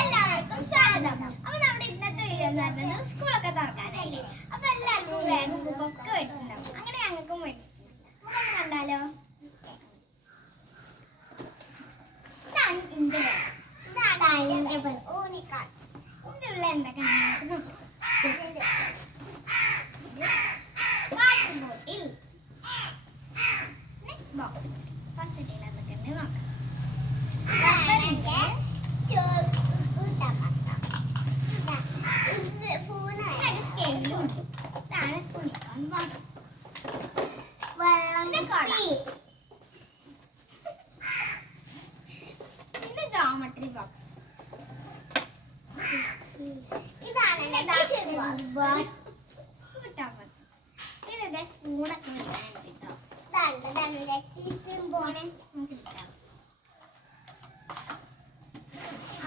എല്ലാവർക്കും സ്വാഗതം. അപ്പൊ നമ്മുടെ ഇന്നത്തെ വീഡിയോ എന്ന് പറയുന്നത് സ്കൂളൊക്കെ തുറക്കാനല്ലേ. അപ്പൊ എല്ലാവർക്കും ബാഗും ബുക്കൊക്കെ മേടിച്ചിട്ടുണ്ടാവും. അങ്ങനെ ഞങ്ങൾക്കും മേടിച്ചിട്ടുണ്ട്. നമുക്ക് കണ്ടാലോ? ഇതാണ് ഇന്റെ ഊണിക്കാൾ. ഇതിന്റെ ഉള്ള എന്തൊക്കെയാണ് വാട്ടർ ബോട്ടിൽ, ബോക്സ് ഫസ്റ്റ് എന്തൊക്കെയുണ്ട് നോക്കാം. പിന്നെ ജോമെട്രി ബോക്സ്, ഇതാണ് പിന്നെ സ്പൂണൊക്കെ കിട്ടോ.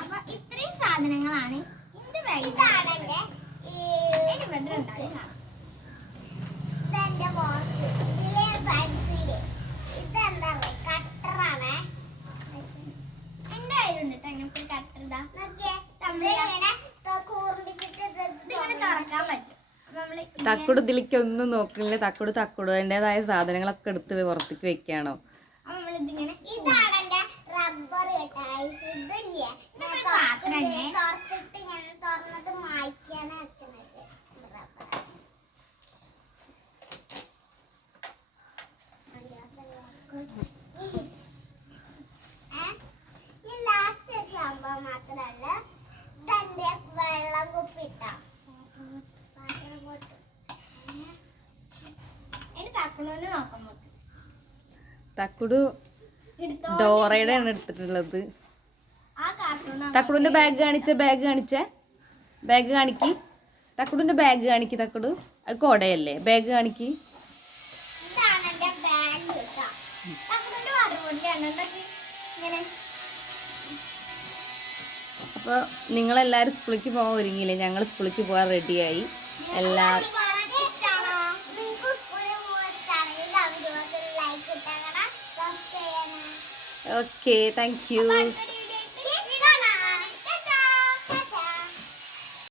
അപ്പൊ ഇത്രയും സാധനങ്ങളാണ് ഇന്റെ ബാഗിൽ. എന്റെ കയ്യിലുണ്ട് അങ്ങനത്തെ കട്ടർ. ഇതിങ്ങനെ തുറക്കാൻ പറ്റും. തക്കുട് ഇതിലേക്ക് ഒന്നും നോക്കില്ല. തക്കുട് അതിൻ്റെതായ സാധനങ്ങളൊക്കെ എടുത്ത് പുറത്തേക്ക് വെക്കാണോ? ഇതാണ് എന്റെ റബ്ബർ തുറന്നിട്ട് മായ്ക്കാണ് അച്ഛനത്. ലാസ്റ്റ് സംഭവം മാത്രല്ല ഇതെന്റെ വെള്ളം കുപ്പിട്ട തക്കുട് ഡോറയുടെ ആണ് എടുത്തിട്ടുള്ളത്. തക്കുടിന്റെ ബാഗ് കാണിക്ക്. തക്കുടിന്റെ ബാഗ് കാണിക്ക്. തക്കുട് അത് കോടയല്ലേ? ബാഗ് കാണിക്ക്. അപ്പോൾ നിങ്ങളെല്ലാവരും സ്കൂളിലേക്ക് പോകാൻ ഒരുങ്ങിയില്ലേ? ഞങ്ങൾ സ്കൂളിലേക്ക് പോകാൻ റെഡിയായി. എല്ലാവരും ഓക്കെ, താങ്ക് യു.